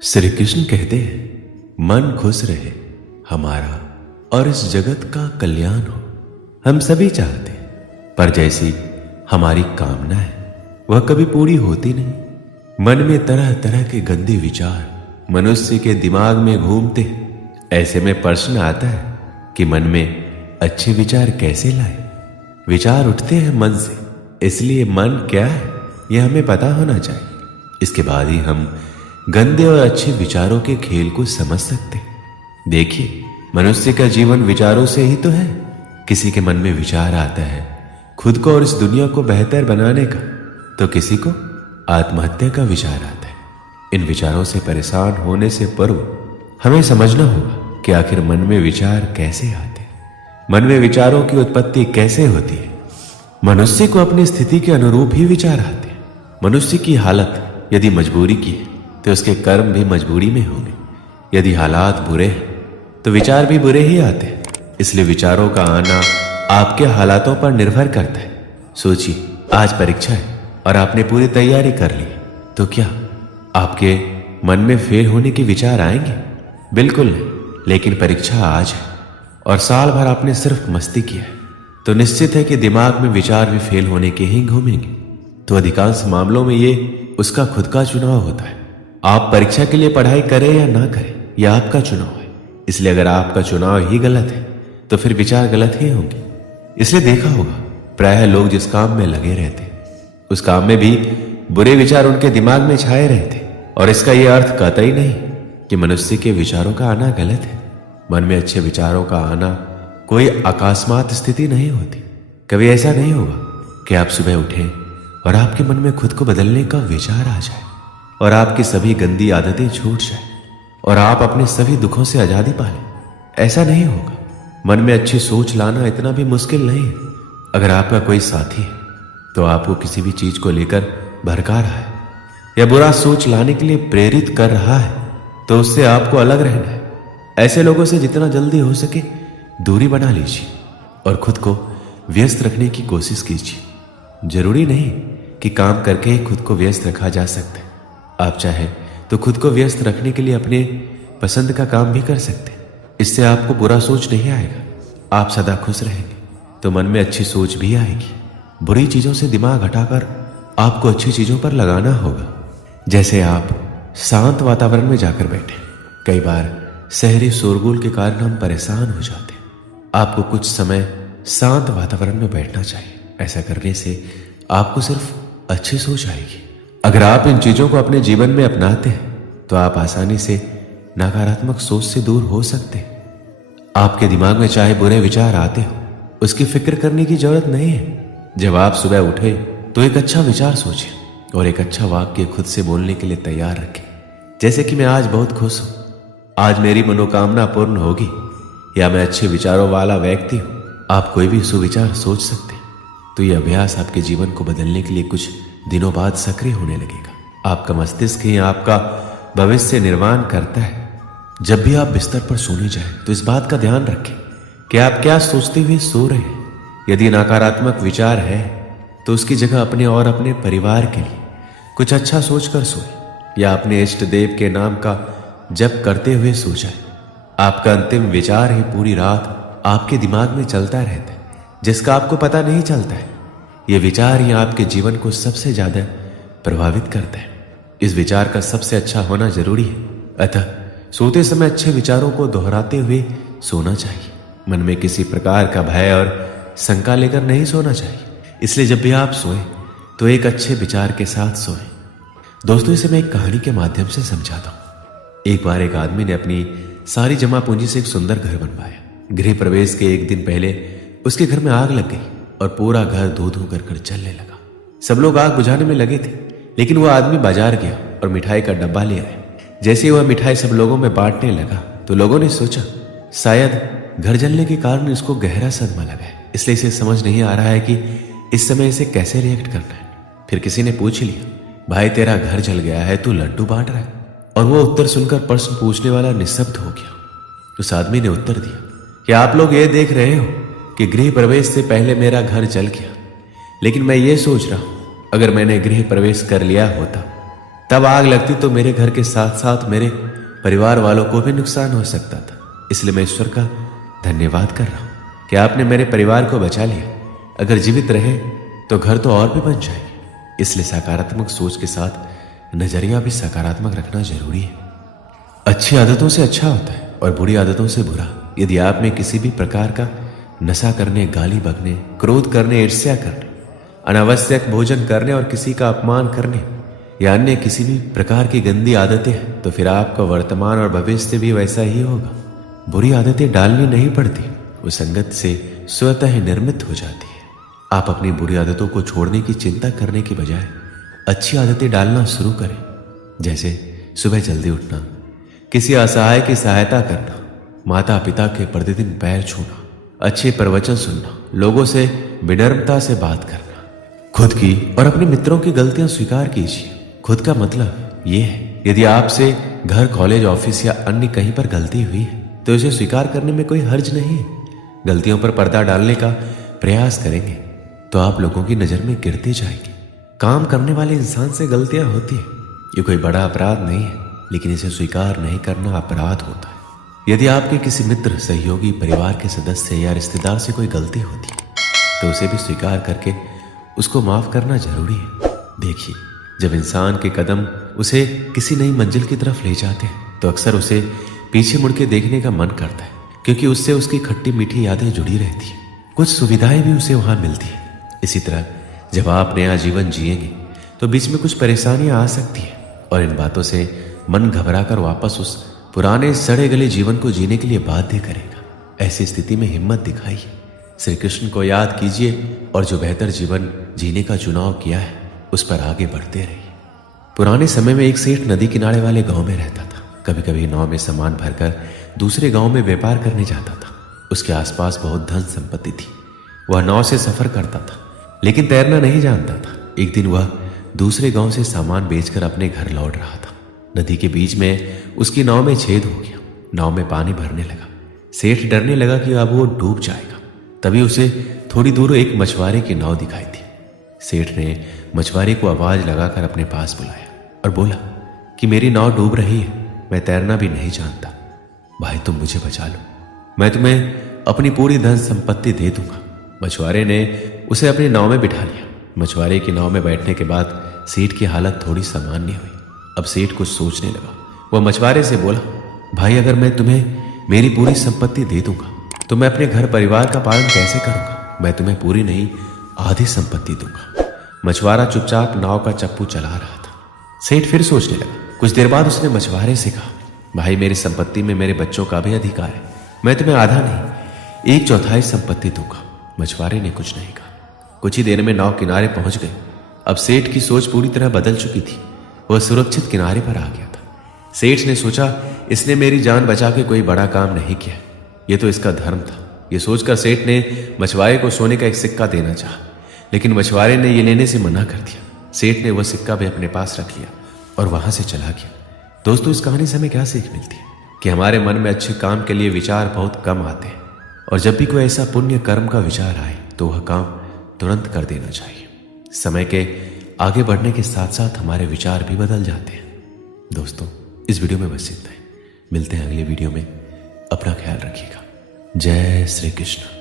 श्री कृष्ण कहते हैं, मन खुश रहे हमारा और इस जगत का कल्याण हो। हम सभी चाहते हैं, पर जैसी हमारी कामना है वह कभी पूरी होती नहीं। मन में तरह तरह के गंदे विचार मनुष्य के दिमाग में घूमते हैं। ऐसे में प्रश्न आता है कि मन में अच्छे विचार कैसे लाए। विचार उठते हैं मन से, इसलिए मन क्या है यह हमें पता होना चाहिए। इसके बाद ही हम गंदे और अच्छे विचारों के खेल को समझ सकते हैं। देखिए, मनुष्य का जीवन विचारों से ही तो है। किसी के मन में विचार आता है खुद को और इस दुनिया को बेहतर बनाने का, तो किसी को आत्महत्या का विचार आता है। इन विचारों से परेशान होने से पूर्व हमें समझना होगा कि आखिर मन में विचार कैसे आते हैं, मन में विचारों की उत्पत्ति कैसे होती है। मनुष्य को अपनी स्थिति के अनुरूप ही विचार आते हैं। मनुष्य की हालत यदि मजबूरी की है तो उसके कर्म भी मजबूरी में होंगे। यदि हालात बुरे हैं तो विचार भी बुरे ही आते हैं। इसलिए विचारों का आना आपके हालातों पर निर्भर करता है। सोचिए, आज परीक्षा है और आपने पूरी तैयारी कर ली, तो क्या आपके मन में फेल होने के विचार आएंगे? बिल्कुल नहीं। लेकिन परीक्षा आज है और साल भर आपने सिर्फ मस्ती किया है, तो निश्चित है कि दिमाग में विचार भी फेल होने के ही घूमेंगे। तो अधिकांश मामलों में ये उसका खुद का चुनाव होता है। आप परीक्षा के लिए पढ़ाई करें या ना करें, यह आपका चुनाव है। इसलिए अगर आपका चुनाव ही गलत है तो फिर विचार गलत ही होंगे। इसलिए देखा होगा, प्रायः लोग जिस काम में लगे रहते उस काम में भी बुरे विचार उनके दिमाग में छाए रहते। और इसका यह अर्थ कतई नहीं कि मनुष्य के विचारों का आना गलत है। मन में अच्छे विचारों का आना कोई अकस्मात स्थिति नहीं होती। कभी ऐसा नहीं होगा कि आप सुबह उठें और आपके मन में खुद को बदलने का विचार आ जाए और आपकी सभी गंदी आदतें छूट जाए और आप अपने सभी दुखों से आजादी पा लें। ऐसा नहीं होगा। मन में अच्छी सोच लाना इतना भी मुश्किल नहीं है। अगर आपका कोई साथी है तो आपको किसी भी चीज को लेकर भड़का रहा है या बुरा सोच लाने के लिए प्रेरित कर रहा है, तो उससे आपको अलग रहना है। ऐसे लोगों से जितना जल्दी हो सके दूरी बना लीजिए और खुद को व्यस्त रखने की कोशिश कीजिए। जरूरी नहीं कि काम करके ही खुद को व्यस्त रखा जा सकता है। आप चाहे तो खुद को व्यस्त रखने के लिए अपने पसंद का काम भी कर सकते हैं। इससे आपको बुरा सोच नहीं आएगा। आप सदा खुश रहेंगे तो मन में अच्छी सोच भी आएगी। बुरी चीजों से दिमाग हटाकर आपको अच्छी चीजों पर लगाना होगा। जैसे आप शांत वातावरण में जाकर बैठे। कई बार शहरी शोरगुल के कारण हम परेशान हो जाते हैं। आपको कुछ समय शांत वातावरण में बैठना चाहिए। ऐसा करने से आपको सिर्फ अच्छी सोच आएगी। अगर आप इन चीजों को अपने जीवन में अपनाते हैं तो आप आसानी से नकारात्मक सोच से दूर हो सकते हैं। आपके दिमाग में चाहे बुरे विचार आते हो, उसकी फिक्र करने की जरूरत नहीं है। जब आप सुबह उठे तो एक अच्छा विचार सोचें और एक अच्छा वाक्य खुद से बोलने के लिए तैयार रखें। जैसे कि मैं आज बहुत खुश हूं, आज मेरी मनोकामना पूर्ण होगी, या मैं अच्छे विचारों वाला व्यक्ति हूं। आप कोई भी सुविचार सोच सकते हैं। तो यह अभ्यास आपके जीवन को बदलने के लिए कुछ दिनों बाद सक्रिय होने लगेगा। आपका मस्तिष्क ही आपका भविष्य निर्माण करता है। जब भी आप बिस्तर पर सोने जाएं तो इस बात का ध्यान रखें कि आप क्या सोचते हुए सो रहे हैं। यदि नकारात्मक विचार है तो उसकी जगह अपने और अपने परिवार के लिए कुछ अच्छा सोचकर सोए या अपने इष्ट देव के नाम का जप करते हुए सो जाए। आपका अंतिम विचार ही पूरी रात आपके दिमाग में चलता रहता है, जिसका आपको पता नहीं चलता है। यह विचार ही आपके जीवन को सबसे ज्यादा प्रभावित करता है। इस विचार का सबसे अच्छा होना जरूरी है। अतः सोते समय अच्छे विचारों को दोहराते हुए सोना चाहिए। मन में किसी प्रकार का भय और शंका लेकर नहीं सोना चाहिए। इसलिए जब भी आप सोएं तो एक अच्छे विचार के साथ सोएं। दोस्तों, इसे मैं एक कहानी के माध्यम से समझाता हूं। एक बार एक आदमी ने अपनी सारी जमा पूंजी से एक सुंदर घर बनवाया। गृह प्रवेश के एक दिन पहले उसके घर में आग लग गई और पूरा घर धू धू कर जलने लगा। सब लोग आग बुझाने में लगे थे, लेकिन वह आदमी बाजार गया और मिठाई का डब्बा ले आया। जैसे ही वह मिठाई सब लोगों में बांटने लगा तो लोगों ने सोचा शायद घर जलने के कारण इसको गहरा सदमा लगा है, इसलिए इसे समझ नहीं आ रहा है कि इस समय इसे कैसे रिएक्ट करना है। फिर किसी ने पूछ लिया, भाई तेरा घर जल गया है, तू लड्डू बांट रहा है? और वो उत्तर सुनकर प्रश्न पूछने वाला निःशब्द हो गया। उस आदमी ने उत्तर दिया कि आप लोग ये देख रहे हो कि गृह प्रवेश से पहले मेरा घर जल गया, लेकिन मैं ये सोच रहा हूं अगर मैंने गृह प्रवेश कर लिया होता तब आग लगती तो मेरे घर के साथ साथ मेरे परिवार वालों को भी नुकसान हो सकता था। इसलिए मैं ईश्वर का धन्यवाद कर रहा हूं कि आपने मेरे परिवार को बचा लिया। अगर जीवित रहे तो घर तो और भी बन जाएंगे। इसलिए सकारात्मक सोच के साथ नजरिया भी सकारात्मक रखना जरूरी है। अच्छी आदतों से अच्छा होता है और बुरी आदतों से बुरा। यदि आप में किसी भी प्रकार का नशा करने, गाली बकने, क्रोध करने, ईर्ष्या करने, अनावश्यक भोजन करने और किसी का अपमान करने या अन्य किसी भी प्रकार की गंदी आदतें हैं, तो फिर आपका वर्तमान और भविष्य भी वैसा ही होगा। बुरी आदतें डालनी नहीं पड़ती, वो संगत से स्वतः ही निर्मित हो जाती है। आप अपनी बुरी आदतों को छोड़ने की चिंता करने की बजाय अच्छी आदतें डालना शुरू करें। जैसे सुबह जल्दी उठना, किसी असहाय की सहायता करना, माता पिता के प्रतिदिन पैर छूना, अच्छे प्रवचन सुनना, लोगों से विनम्रता से बात करना। खुद की और अपने मित्रों की गलतियां स्वीकार कीजिए। खुद का मतलब ये है, यदि आपसे घर, कॉलेज, ऑफिस या अन्य कहीं पर गलती हुई है तो इसे स्वीकार करने में कोई हर्ज नहीं है। गलतियों पर पर्दा डालने का प्रयास करेंगे तो आप लोगों की नजर में गिरते जाएंगे। काम करने वाले इंसान से गलतियां होती है, ये कोई बड़ा अपराध नहीं है, लेकिन इसे स्वीकार नहीं करना अपराध होता है। यदि आपके किसी मित्र, सहयोगी, परिवार के सदस्य या रिश्तेदार से कोई गलती होती है तो उसे भी स्वीकार करके उसको माफ करना जरूरी है। देखिए, जब इंसान के कदम उसे किसी नई मंजिल की तरफ ले जाते हैं तो अक्सर उसे पीछे मुड़ के देखने का मन करता है, क्योंकि उससे उसकी खट्टी मीठी यादें जुड़ी रहती हैं। कुछ सुविधाएं भी उसे वहां मिलती है। इसी तरह जब आप नया जीवन जिएंगे तो बीच में कुछ परेशानियां आ सकती है और इन बातों से मन घबराकर वापस उस पुराने सड़े गले जीवन को जीने के लिए बाध्य करेगा। ऐसी स्थिति में हिम्मत दिखाइए, श्री कृष्ण को याद कीजिए और जो बेहतर जीवन जीने का चुनाव किया है उस पर आगे बढ़ते रहिए। पुराने समय में एक सेठ नदी किनारे वाले गांव में रहता था। कभी कभी नाव में सामान भरकर दूसरे गांव में व्यापार करने जाता था। उसके आसपास बहुत धन संपत्ति थी। वह नाव से सफर करता था, लेकिन तैरना नहीं जानता था। एक दिन वह दूसरे गांव से सामान बेचकर अपने घर लौट रहा था। नदी के बीच में उसकी नाव में छेद हो गया। नाव में पानी भरने लगा। सेठ डरने लगा कि अब वो डूब जाएगा। तभी उसे थोड़ी दूर एक मछुआरे की नाव दिखाई थी। सेठ ने मछुआरे को आवाज लगाकर अपने पास बुलाया और बोला कि मेरी नाव डूब रही है, मैं तैरना भी नहीं जानता। भाई, तुम मुझे बचा लो, मैं तुम्हें अपनी पूरी धन संपत्ति दे दूंगा। मछुआरे ने उसे अपनी नाव में बिठा लिया। मछुआरे की नाव में बैठने के बाद सेठ की हालत थोड़ी सामान्य हुई। अब सेठ कुछ सोचने लगा। वह मछुआरे से बोला, भाई, अगर मैं तुम्हें मेरी पूरी संपत्ति दे दूंगा तो मैं अपने घर परिवार का पालन कैसे करूंगा? मैं तुम्हें पूरी नहीं, आधी संपत्ति दूंगा। मछुआरा चुपचाप नाव का चप्पू चला रहा था। सेठ फिर सोचने लगा। कुछ देर बाद उसने मछुआरे से कहा, भाई, मेरी संपत्ति में मेरे बच्चों का भी अधिकार है, मैं तुम्हें आधा नहीं, 1/4 संपत्ति दूंगा। मछुआरे ने कुछ नहीं कहा। कुछ ही देर में नाव किनारे पहुंच गई। अब सेठ की सोच पूरी तरह बदल चुकी थी। वह सुरक्षित किनारे पर आ गया था। सेठ ने सोचा, इसने मेरी जान बचा के कोई बड़ा काम नहीं किया, यह तो इसका धर्म था। यह सोचकर सेठ ने मछुआरे को सोने का एक सिक्का देना चाहा, लेकिन मछुआरे ने यह लेने से मना कर दिया। सेठ ने वह सिक्का भी अपने पास रख लिया और वहां से चला गया। दोस्तों, इस कहानी से हमें क्या सीख मिलती है कि हमारे मन में अच्छे काम के लिए विचार बहुत कम आते हैं, और जब भी कोई ऐसा पुण्य कर्म का विचार आए तो वह काम तुरंत कर देना चाहिए। समय के आगे बढ़ने के साथ साथ हमारे विचार भी बदल जाते हैं। दोस्तों, इस वीडियो में बस इतना ही। मिलते हैं अगले वीडियो में। अपना ख्याल रखिएगा। जय श्री कृष्ण।